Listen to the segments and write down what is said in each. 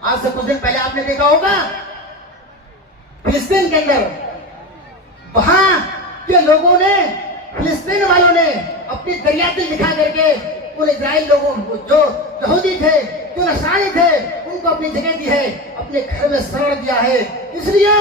आज से कुछ दिन पहले आपने देखा होगा फिलिस्तीन के अंदर, वहां के लोगों ने, फिलिस्तीन वालों ने अपनी दरियाती दिखा करके उन इजराइल लोगों जो यहूदी थे, जो नसरानी थे, उनको अपनी जगह दी है, अपने घर में शरण दिया है। इसलिए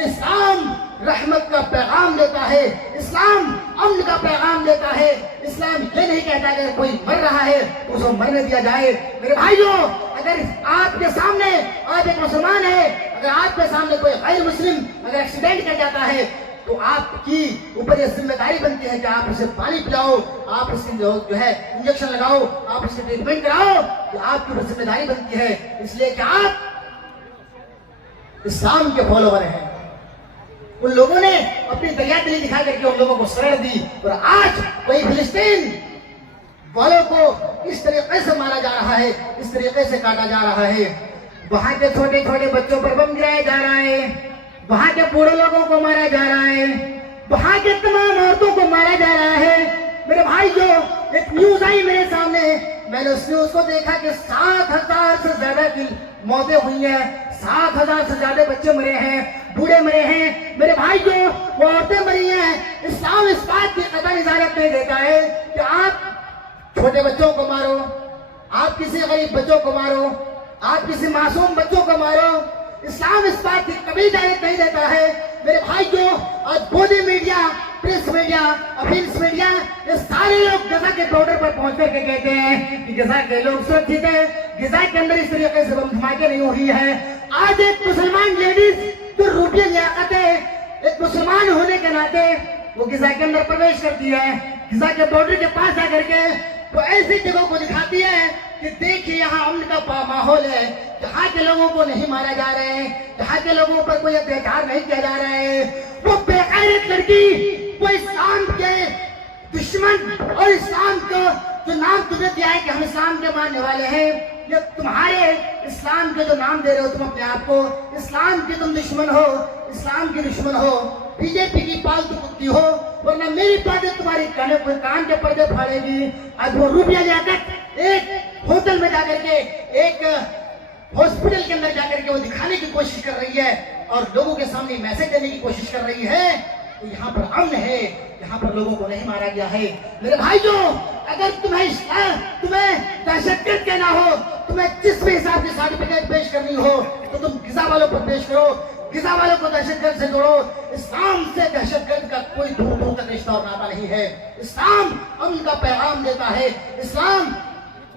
इस्लाम रहमत का पैगाम देता है, इस्लाम अमन का पैगाम देता है। इस्लाम ये नहीं कहता कि कोई मर रहा है तो उसको मरने दिया जाए। मेरे भाइयों, अगर आपके सामने, आप एक मुसलमान है, अगर आपके सामने कोई गैर मुस्लिम अगर एक्सीडेंट कर जाता है तो आपकी ऊपर यह जिम्मेदारी बनती है कि आप उसे पानी पिलाओ, आप उसकी जो है इंजेक्शन लगाओ, आप उसकी ट्रीटमेंट कराओ, तो आपकी ऊपर जिम्मेदारी बनती है। इसलिए कि आप इस्लाम के फॉलोवर हैं। उन लोगों ने अपनी दरियादिली दिखा करके उन लोगों को शरण दी, और आज वही फिलिस्तीन वालों को इस तरीके से मारा जा रहा है, इस तरीके से काटा जा रहा है। वहां के छोटे छोटे बच्चों पर बम गिराया जा रहा है, वहां के बूढ़े लोगों को मारा जा रहा है, वहां के तमाम औरतों को मारा जा रहा है। मेरे भाई, जो एक न्यूज आई मेरे सामने, मैंने उस न्यूज को देखा कि 7,000 से ज्यादा की मौतें हुई हैं, 7,000 से ज्यादा बच्चे मरे हैं, बूढ़े मरे हैं। मेरे भाई, जो वो औरतें मरी हैं, इस्लाम इस बात की कतई इजाजत नहीं देता है कि आप छोटे बच्चों को मारो, आप किसी गरीब बच्चों को मारो, आप किसी मासूम बच्चों को मारो। इस्लाम इस बात की कभी इजाजत नहीं देता है। मेरे भाई, जो आज Modi media, press media, appeals media, ये सारे लोग गजा के बॉर्डर पर पहुंच करके कहते हैं कि गजा के लोग सुरक्षित है, गजा के अंदर इस तरीके से बम धमाके नहीं हुई है। आज एक मुसलमान लेडीज जो रूपी लियाकत है, एक मुसलमान होने के नाते वो गजा के अंदर प्रवेश करती है, गजा के बॉर्डर के पास जाकर के तो ऐसी जगहों को दिखाती है कि देखिए यहाँ अमन का माहौल है, जहाँ के लोगों को नहीं मारा जा रहे हैं, जहाँ के लोगों पर कोई अत्याचार नहीं किया जा रहा है। वो बेगैरत लड़की, वो इस्लाम के दुश्मन और इस्लाम को जो नाम तुम्हें दिया है कि हम इस्लाम के मानने वाले हैं, ये तुम्हारे इस्लाम के जो नाम दे रहे हो तुम अपने आप को, इस्लाम के तुम दुश्मन हो, इस्लाम के दुश्मन हो, बीजेपी की पालतू कुत्ती हो, वरना मेरी बातें तुम्हारी कान के पर्दे फाड़ेगी। आज वो रुपया लेकर एक होटल में जाकर के, एक हॉस्पिटल के अंदर जाकर के वो दिखाने की कोशिश कर रही है और लोगों के सामने मैसेज देने की कोशिश कर रही है तो यहाँ पर अमन है, यहाँ पर लोगों को नहीं मारा गया है। मेरे भाई, जो अगर तुम्हें दहशतगर्द कहना हो, तुम्हें जिस भी हिसाब से सर्टिफिकेट पेश करनी हो तो तुम गिजा वालों पर पेश करो, गिजा वालों को दहशतगर्द से जोड़ो। इस्लाम से दहशतगर्द का कोई दूर दूर तक रिश्ता और नाता नहीं है। इस्लाम अमन का पैगाम देता है। इस्लाम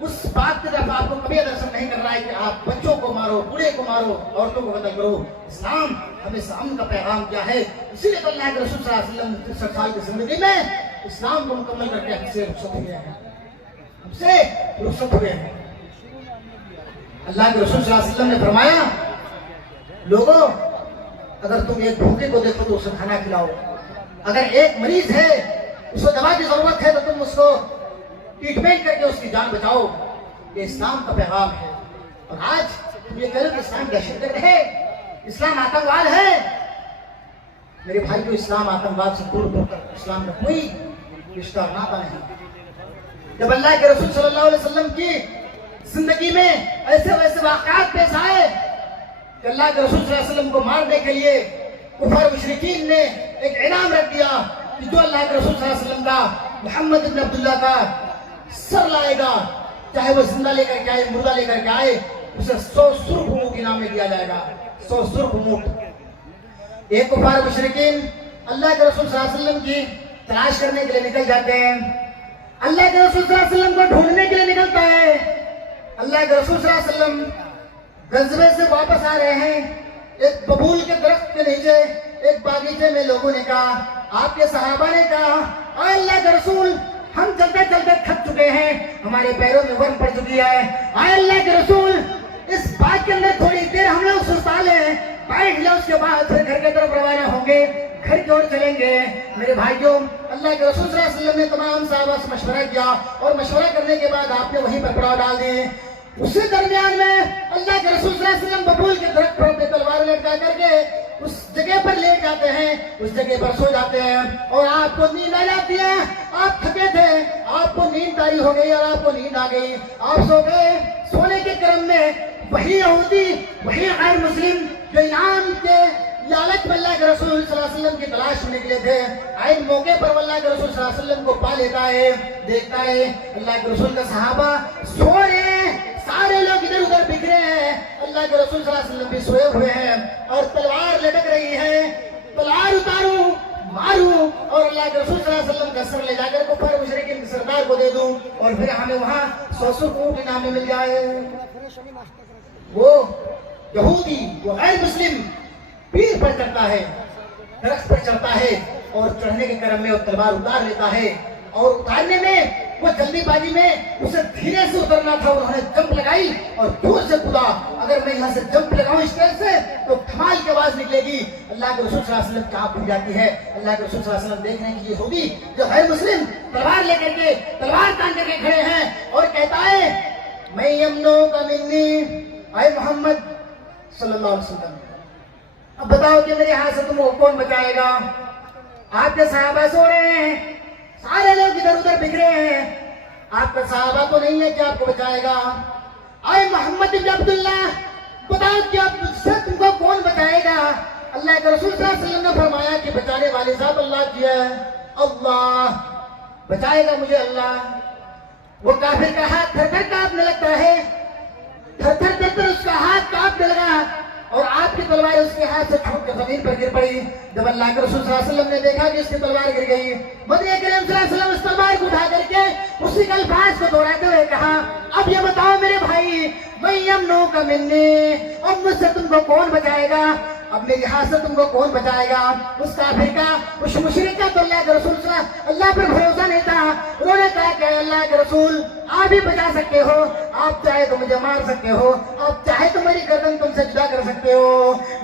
उस बात की तरफ आपको कभी आदर्शन नहीं कर रहा है कि आप बच्चों को मारो, बूढ़े को मारो, औरतों को कत्ल करो। इस्लाम हमें अमन का पैगाम क्या है, इसीलिए तो अल्लाह के रसूल सल्लल्लाहु अलैहि वसल्लम 63 साल की जिंदगी में इस्लाम को मुकम्मल करके हमसे रुखसत हुए हैं, हमसे रुखसत हुए हैं। अल्लाह के रसूल सल्लल्लाहु अलैहि वसल्लम ने फरमाया, लोगों, अगर तुम एक भूखे को देखो तो उसे खाना खिलाओ, अगर एक मरीज है उसको दवा की जरूरत है तो तुम उसको ट्रीटमेंट करके उसकी जान बचाओ। ये इस्लाम का पैगाम है। और आज ये कह रहे इस्लाम दहशतगर्द है, इस्लाम आतंकवाद है। मेरे भाई को इस्लाम आतंकवाद से दूर दूर तक इस्लाम का कोई रिश्ता नाता नहीं। जब अल्लाह के रसूल सल्लल्लाहु अलैहि वसल्लम की जिंदगी में ऐसे वैसे वाक़यात पेश आए कि अल्लाह के रसूल सल्लल्लाहु अलैहि वसल्लम को मारने के लिए कुफार मुशरिकीन ने एक इनाम रख दिया कि जो अल्लाह के रसूल सल्लल्लाहु अलैहि वसल्लम का, मोहम्मद इब्न अब्दुल्लाह का सर लाएगा, चाहे वो जिंदा लेकर के आए, मुर्दा लेकर के आए, उसे 100 सुर्ख ऊंट इनाम में दिया जाएगा, 100 सुर्ख ऊंट। एक कुफार मुशरिकीन अल्लाह के रसूल सल्लल्लाहु अलैहि वसल्लम की तलाश करने के लिए निकल जाते हैं। अल्लाह के रसूल सल्लल्लाहु अलैहि वसल्लम को ढूंढने के लिए निकलता है। अल्लाह के रसूल सल्लल्लाहु अलैहि वसल्लम गज़वे से वापस आ रहे हैं। एक बबूल के दरख्त के नीचे एक बागीचे में लोगों ने कहा, आपके सहाबा ने कहा, अल्लाह के रसूल, हम चलते चलते थक चुके हैं, हमारे पैरों में वर्म पड़ चुकी है, आए अल्लाह के रसूल, इस बाग के अंदर थोड़ी देर हम लोग सुस्ता ले, बैठ जाओ, उसके बाद फिर घर की तरफ रवाना होंगे, घर की ओर चलेंगे। मेरे भाइयों, अल्लाह के रसूल सल्लल्लाहु अलैहि वसल्लम ने तमाम सहाबा से मशवरा किया और मशवरा करने के बाद आपने वहीं पर पड़ाव डाल दिए। उसी दरमियान में अल्लाह के रसूल सल्लल्लाहु अलैहि वसल्लम बबूल के दरख्त पर अपनी तलवार लटका करके उस जगह पर लेट जाते हैं, उस जगह पर सो जाते हैं और आपको नींद आ जाती है। आप थके थे, आपको नींद तारी हो गई और आपको नींद आ गई, आप सो गए। सोने के क्रम में वही यहूदी, वही गैर मुस्लिम जो इनाम के लालच में अल्लाह के रसूल सल्लल्लाहु अलैहि वसल्लम की तलाश में निकले थे, आए मौके पर अल्लाह के रसूल सल्लल्लाहु अलैहि वसल्लम को पा लेता है, देखता है अल्लाह के रसूल का सहाबा सो रहे हैं, सारे लोग इधर उधर बिखरे हैं, अल्लाह के रसूल सल्लल्लाहु अलैहि वसल्लम भी सोए हुए हैं और तलवार लटक रही है, तलवार उतारूं मारूं और अल्लाह के रसूल सल्लल्लाहु अलैहि वसल्लम का सर ले जाकर कुफर मुशरिकीन के सरदार को दे दूं और फिर हमें वहां 100 ऊंट इनाम में मिल जाए। वो यहूदी, वो गैर मुस्लिम पीर पर चढ़ता है, दरख्त पर चढ़ता है और चढ़ने के क्रम में वो तलवार उतार लेता है और उतारने में वो जल्दीबाजी में उसे धीरे से उतरना था, उन्होंने जंप लगाई और दूर से कूदा। अगर मैं यहाँ से जंप लगाऊं स्टेज से तो धमाल की आवाज निकलेगी, अल्लाह के रसूल सल्लल्लाहु अलैहि वसल्लम कहाँ खुल जाती है। अल्लाह के रसूल सल्लल्लाहु अलैहि वसल्लम देख रहे हैं कि ये यहूदी जो है मुस्लिम तलवार लेकर के तलवार तान करके खड़े हैं और कहता है मैं यमनो का मिन्नी आए मोहम्मद सल्लल्लाहु अलैहि वसल्लम, अब बताओ कि मेरे हाथ से तुमको कौन बचाएगा। आपके सहाबा सो रहे हैं, सारे लोग इधर उधर बिखरे हैं, आपका सहाबा तो नहीं है कि आपको बचाएगा। आए मोहम्मद इब्न अब्दुल्लाह, बताओ कि अब मुझसे तुमको कौन बचाएगा। अल्लाह के रसूल सल्लल्लाहु अलैहि वसल्लम ने फरमाया कि बचाने वाले साहब अल्लाह की है, अल्लाह बचाएगा मुझे अल्लाह। वो काफिर का हाथ थर थर कांपने लगता है, थर थर थर थर उसका हाथ कांपने लगा और आपकी तलवार उसके हाथ से छूट कर जमीन पर गिर पड़ी। जब अल्लाह के रसूल सल्लल्लाहु अलैहि वसल्लम ने देखा कि उसकी तलवार गिर गई, मदनी करीम सल्लल्लाहु अलैहि वसल्लम उस तलवार को उठा करके उसी अल्फाज को दोहराते हुए कहा अब ये बताओ मेरे भाई मैं यमनो का मिन्नी, अब मुझसे तुमको कौन बचाएगा, अब मेरे हाथ से तुमको कौन बचाएगा। उस काफिर का, उस मुशरिक का तो अल्लाह के रसूल अल्लाह पर भरोसा नहीं था। उन्होंने कहा कि अल्लाह के रसूल आप ही बचा सकते हो, आप चाहे तो मुझे मार सकते हो, आप चाहे तो मेरी गर्दन तुमसे जुदा कर सकते हो।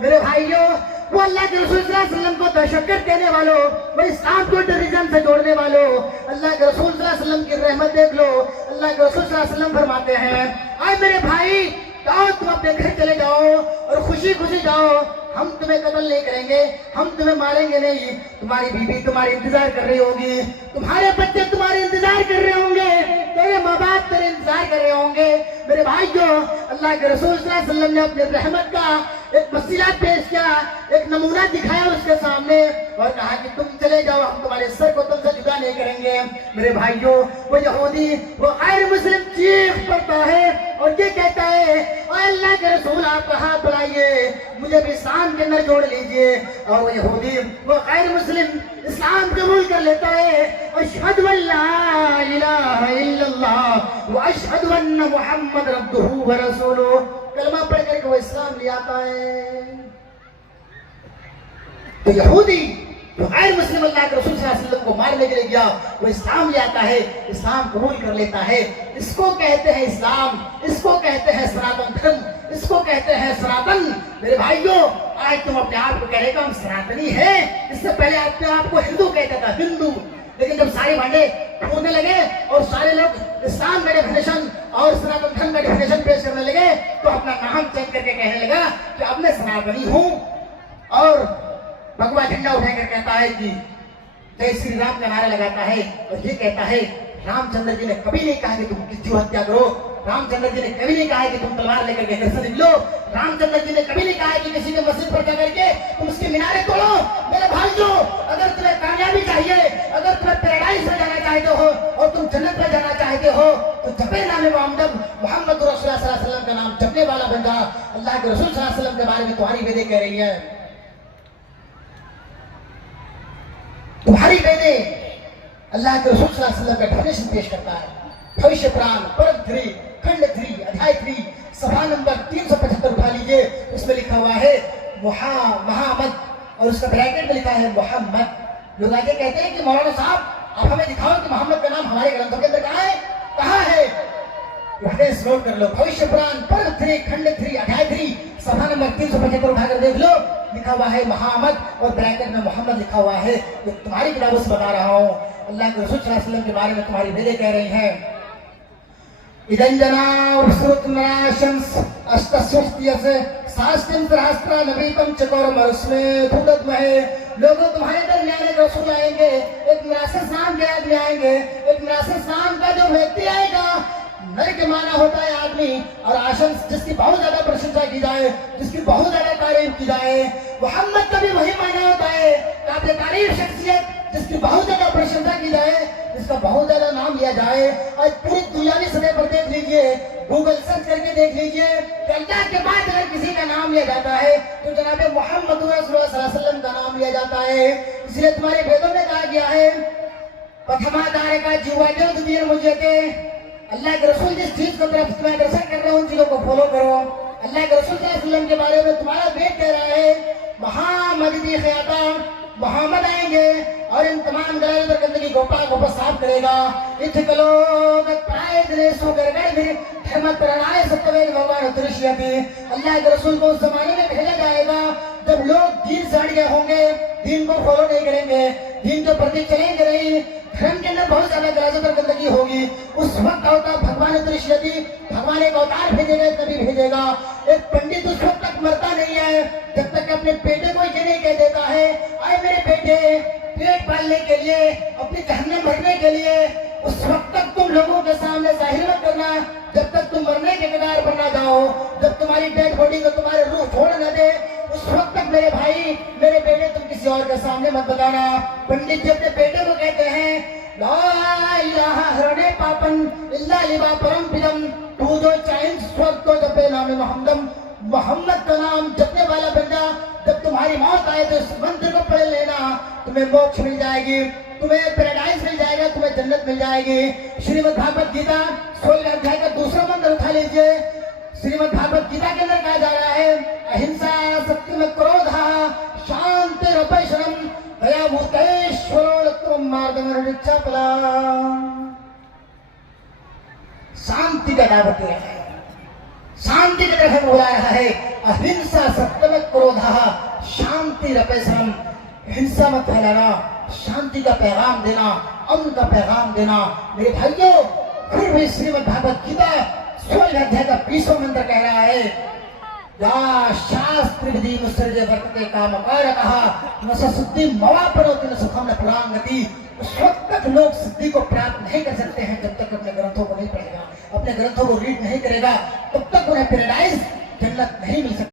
मेरे भाइयों, वो अल्लाह के रसूल सल्लल्लाहु अलैहि वसल्लम को दहशत देने वालों, वो इस्लाम को टेररिज्म से जोड़ने वालों, अल्लाह के रसूल सल्लल्लाहु अलैहि वसल्लम की रहमत देख लो। अल्लाह के रसूल सल्लल्लाहु अलैहि वसल्लम फरमाते हैं आए मेरे भाई जाओ तुम अपने घर चले जाओ और खुशी खुशी जाओ, हम तुम्हें कत्ल नहीं करेंगे, हम तुम्हें मारेंगे नहीं। तुम्हारी बीवी तुम्हारी इंतजार कर रही होगी, तुम्हारे बच्चे तुम्हारे इंतजार कर रहे होंगे, तेरे माँ बाप तेरे इंतजार कर रहे होंगे। मेरे भाइयों, अल्लाह के रसूल सल्लल्लाहु अलैहि वसल्लम ने अपने रहमत का एक वसीला पेश किया, एक नमूना दिखाया उसके सामने और कहा कि तुम चले जाओ, हम तुम्हारे सर को तुमसे जुदा नहीं करेंगे। मेरे भाइयों, वो यहूदी, वो गैर मुस्लिम चीख पड़ता है और ये कहता है अल्लाह के रसूल आपका हाथ बढ़ाइए, मुझे भी इस्लाम के अंदर जोड़ लीजिए। और वो यहूदी, वो गैर मुस्लिम इस्लाम कबूल कर लेता है, अशहदु अल्ला इलाहा इल्लल्लाह व अशहदु अन्ना मुहम्मद अब्दुहु व रसूलुहु, कलमा पढ़ करके वो इस्लाम ले आता है। तो यहूदी जो गैर मुस्लिम अल्लाह के रसूल सल्लल्लाहु अलैहि वसल्लम को मारने के लिए गया, वो इस्लाम ले आता है, इस्लाम कबूल कर लेता है। इसको कहते हैं इस्लाम, इसको कहते हैं सनातन धर्म, इसको कहते हैं सनातन। मेरे भाइयों, आज तुम अपने आप को कह रहे हो हम सनातनी हैं, इससे पहले अपने आप को हिंदू कहता था, हिंदू। लेकिन जब सारे भांडे फूटने लगे और सारे लोग इस्लाम का डेफिनेशन और सनातन धर्म का डेफिनेशन पेश करने लगे तो अपना नाम चेंज करके कहने लगा कि अब मैं सनातनी हूँ और भगवा झंडा उठाकर कहता है कि जय श्री राम का नारा लगाता है और ये कहता है रामचंद्र जी ने कभी नहीं कहा कि तुम किसी हत्या करो, रामचंद्र जी ने कभी नहीं कहा कि तुम तलवार लेकर के घर से निकलो, रामचंद्र जी ने कभी नहीं कहा कि किसी के मस्जिद पर जाकर के तुम उसके मीनारे तोड़ो। मेरे भाइयों, अगर तुम्हें कामयाबी चाहिए, अगर तुम्हें पैराडाइज में जाना चाहते हो और तुम जन्नत में जाना चाहते हो तो जपे नाम मोहम्मद रसूलुल्लाह सल्लल्लाहु अलैहि वसल्लम का नाम जपने वाला बंदा। अल्लाह के रसूल सल्लल्लाहु अलैहि वसल्लम के बारे में तुम्हारी वेदें कह रही है, तुम्हारी वेदें अल्लाह के रसूल सल्लल्लाहु अलैहि वसल्लम का डेफिनेशन पेश करता है। भविष्य पुराण परम 3 खंड 3 अध्याय 3 सभा नंबर 375 उठा लीजिए, उसमें लिखा हुआ है मोहम्मद और उसका ब्रैकेट में लिखा है मोहम्मद। लोग आगे कहते हैं कि मौलाना साहब आप हमें दिखाओ कि मोहम्मद का नाम हमारे ग्रंथों के अंदर कहाँ है, कहाँ है। हदीस नोट कर लो, भविष्य पुराण परम 3 खंड 3 अध्याय 3 सभा नंबर 375 उठाकर देख लो, लिखा हुआ है मोहम्मद और ब्रैकेट में मोहम्मद लिखा हुआ है। जो तुम्हारी किताबों से बता रहा हूँ, अल्लाह के रसूल सल्लल्लाहु अलैहि वसल्लम के बारे में तुम्हारी वेदें कह रही हैं। इदंजना उपसृतनाशंस अष्टस्वस्तियसे शास्त्रम सहस्त्र नबीतम चकोर मरुस्मे थुदत्महे। लोगों तुम्हारे दरमियान एक रसूल आएंगे, एक मिरासत नाम के आदमी आएंगे, एक मिरासत नाम का जो व्यक्ति आएगा, नर के माना होता है आदमी, और आशन जिसकी बहुत ज्यादा प्रशंसा की जाए, जिसकी बहुत ज्यादा तारीफ की जाए। मोहम्मद का भी वही माना होता है, काबिल तारीफ शख्सियत जिसकी बहुत ज्यादा प्रशंसा की जाए, जिसका बहुत ज्यादा नाम लिया जाए। आज पूरी दुनियावी सतह पर देख लीजिए, गूगल सर्च करके देख लीजिए कि अल्लाह के बाद अगर किसी का नाम लिया जाता है तो जनाब मोहम्मद रसूलुल्लाह सल्लल्लाहु अलैहि वसल्लम का नाम लिया जाता है। इसलिए तुम्हारे वेदों में कहा गया है, प्रथमा दारे का जीवा जो दुनिया मुझे के, अल्लाह के रसूल जिस चीज को तरफ तुम्हें दर्शन कर रहे हो उन चीजों को फॉलो करो। अल्लाह के रसूल सल्लल्लाहु अलैहि वसल्लम के बारे में तुम्हारा वेद कह रहा है मोहम्मद दी खयाता, मोहम्मद आएंगे और इन तमाम गैर गंदगी गोपा गोपा साफ करेगा। भगवान दृश्य भी अल्लाह के रसूल को उस जमाने में भेजा जाएगा जब लोग दीन से हट गए होंगे, दीन को फॉलो नहीं करेंगे, दीन के प्रति चलेंगे नहीं, धर्म के अंदर बहुत ज्यादा गलत और गंदगी होगी। उस वक्त होता भगवान दृश्य भी, भगवान एक अवतार भेजेगा, एक नबी भेजेगा। एक पंडित उस वक्त तक मरता नहीं है जब तक अपने बेटे को ये नहीं कह देता है आए मेरे बेटे पेट पालने के लिए, अपनी जहन्नम भरने के लिए। उस वक्त तक तुम लोगों के सामने जाहिर मत करना जब तक तुम मरने के कगार पर ना जाओ, जब तुम्हारी डेड बॉडी को तुम्हारे रूह छोड़ न दे, उस वक्त तक मेरे भाई मेरे बेटे तुम किसी और के सामने मत बताना। पंडित जी अपने बेटे को कहते हैं ला इलाहा हरणे पापन इल्ला लिबा परम पिदम, तू जो चाहे स्वर्ग को जपे नाम मोहम्मद, मोहम्मद का नाम जपने वाला बंदा, जब तुम्हारी मौत आए तो इस मंत्र को पढ़ लेना, तुम्हें मोक्ष मिल जाएगी, तुम्हें पैराडाइज मिल जाएगा, तुम्हें जन्नत मिल जाएगी। श्रीमद् भागवत गीता 16 अध्याय का दूसरा मंत्र उठा लीजिए। श्रीमद् भागवत गीता के अंदर कहा जा रहा है अहिंसा सत्यम क्रोधा शांति रपैशरम दया भूतेश्वरो मार्गमरिच्छा फला। शांति का दावत दिया है, शांति की तरफ बुला रहा है। अहिंसा सत्यम क्रोधा शांति रपैशरम, हिंसा मत फैलाना, शांति का पैगाम देना, अमन का पैगाम देना। मेरे भाइयों, फिर भी श्रीमद् भागवत गीता 16 अध्याय का 20वां मंत्र कह रहा है या शास्त्र विधि मुसर्ज वर्तते कामकार कहा न सिद्धि मवापनोति न सुखम न फलांगति। उस वक्त तक लोग सिद्धि को प्राप्त नहीं कर सकते हैं जब तक अपने ग्रंथों को नहीं पढ़ेगा, अपने ग्रंथों को रीड नहीं करेगा, तब तक उन्हें पैराडाइज जन्नत नहीं मिल सकती।